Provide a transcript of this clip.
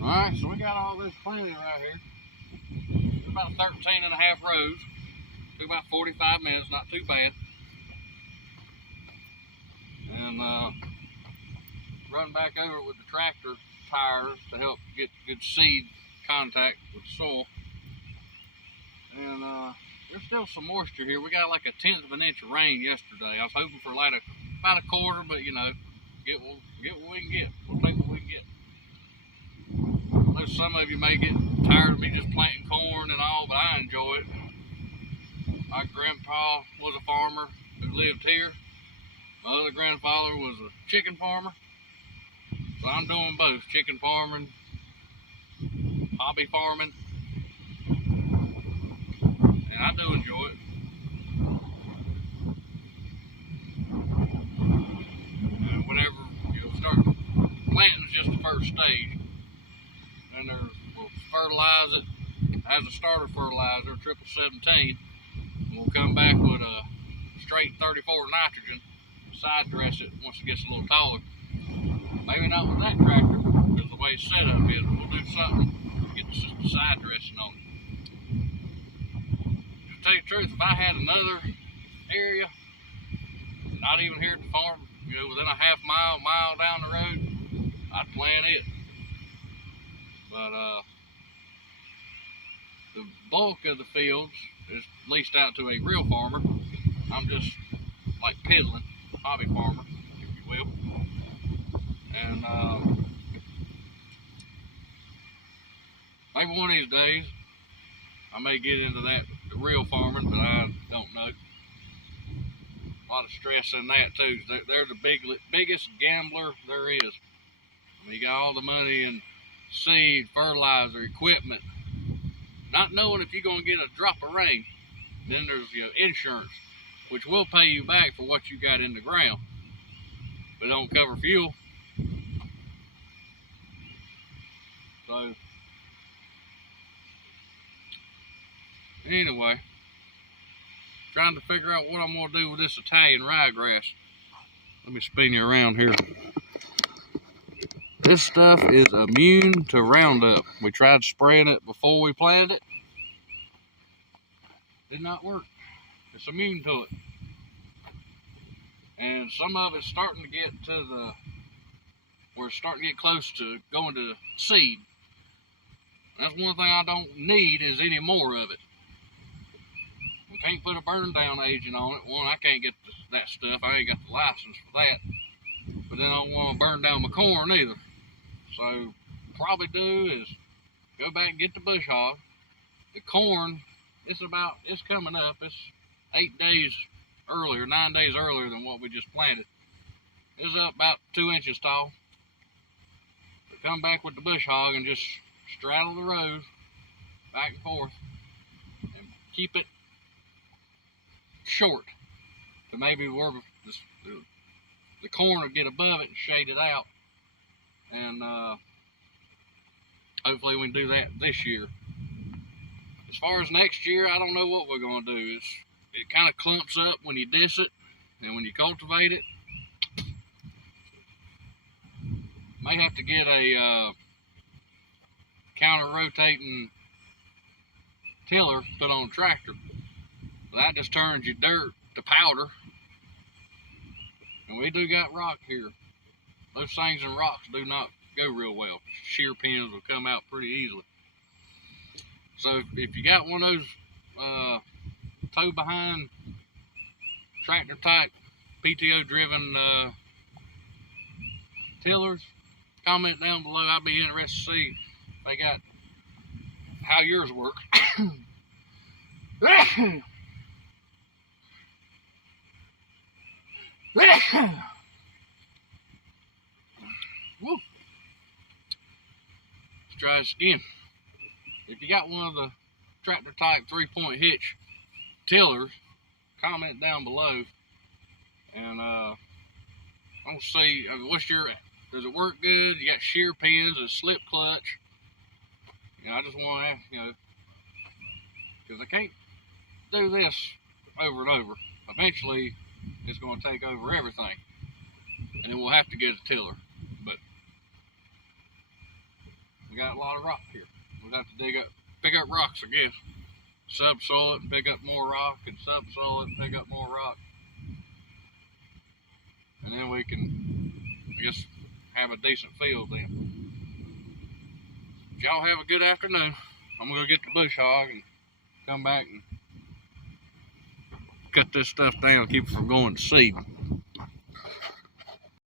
Alright, so we got all this planted right here. It's about 13.5 rows. Took about 45 minutes, not too bad. And run back over it with the tractor tires to help get good seed contact with the soil. And there's still some moisture here. We got like 1/10 of an inch of rain yesterday. I was hoping for like about a quarter, but you know, get what we can get. We'll take what we can get. I know some of you may get tired of me just planting corn and all, but I enjoy it. My grandpa was a farmer who lived here. My other grandfather was a chicken farmer. So I'm doing both, chicken farming, hobby farming, and I do enjoy it. And whenever you start planting is just the first stage. Then we'll fertilize it as a starter fertilizer, 1717. And we'll come back with a straight 34 nitrogen, side dress it once it gets a little taller. Maybe not with that tractor, because the way it's set up is, we'll do something to get the side dressing on it. To tell you the truth, if I had another area, not even here at the farm, you know, within a half mile down the road, I'd plant it. But the bulk of the fields is leased out to a real farmer. I'm just like piddling, hobby farmer, if you will. And maybe one of these days I may get into the real farming, but I don't know. A lot of stress in that too. They're the biggest gambler there is. I mean, you got all the money in seed, fertilizer, equipment, not knowing if you're going to get a drop of rain. Then there's insurance, which will pay you back for what you got in the ground, but it don't cover fuel. So anyway, trying to figure out what I'm going to do with this Italian ryegrass. Let me spin you around here. This stuff is immune to Roundup. We tried spraying it before we planted it. Did not work. It's immune to it. And some of it's starting to get to we're starting to get close to going to seed. That's one thing I don't need is any more of it. We can't put a burn down agent on it. One, I can't get that stuff. I ain't got the license for that. But then I don't want to burn down my corn either. So probably do is go back and get the bush hog. The corn, it's coming up. It's 9 days earlier than what we just planted. It's up about 2 inches tall. So come back with the bush hog and just straddle the rows back and forth and keep it short to maybe where the corn will get above it and shade it out. And hopefully we can do that this year. As far as next year, I don't know what we're going to do. It kind of clumps up when you diss it, and when you cultivate it. May have to get a counter-rotating tiller put on a tractor. That just turns your dirt to powder. And we do got rock here. Those things in rocks do not go real well. Shear pins will come out pretty easily. So if you got one of those tow behind tractor type PTO driven tillers, comment down below. I'd be interested to see if they got how yours work. Woo. Let's try this again. If you got one of the tractor type 3-point hitch tillers, comment down below, and I'll see does it work good? You got shear pins, a slip clutch. I just want to ask, because I can't do this over and over. Eventually it's going to take over everything, and then we'll have to get a tiller. But We got a lot of rock here. We'll have to pick up rocks, I guess. Subsoil it and pick up more rock, and subsoil it and pick up more rock. And then we can, I guess, have a decent field then. Y'all have a good afternoon. I'm gonna go get the bush hog and come back and cut this stuff down, keep it from going to seed.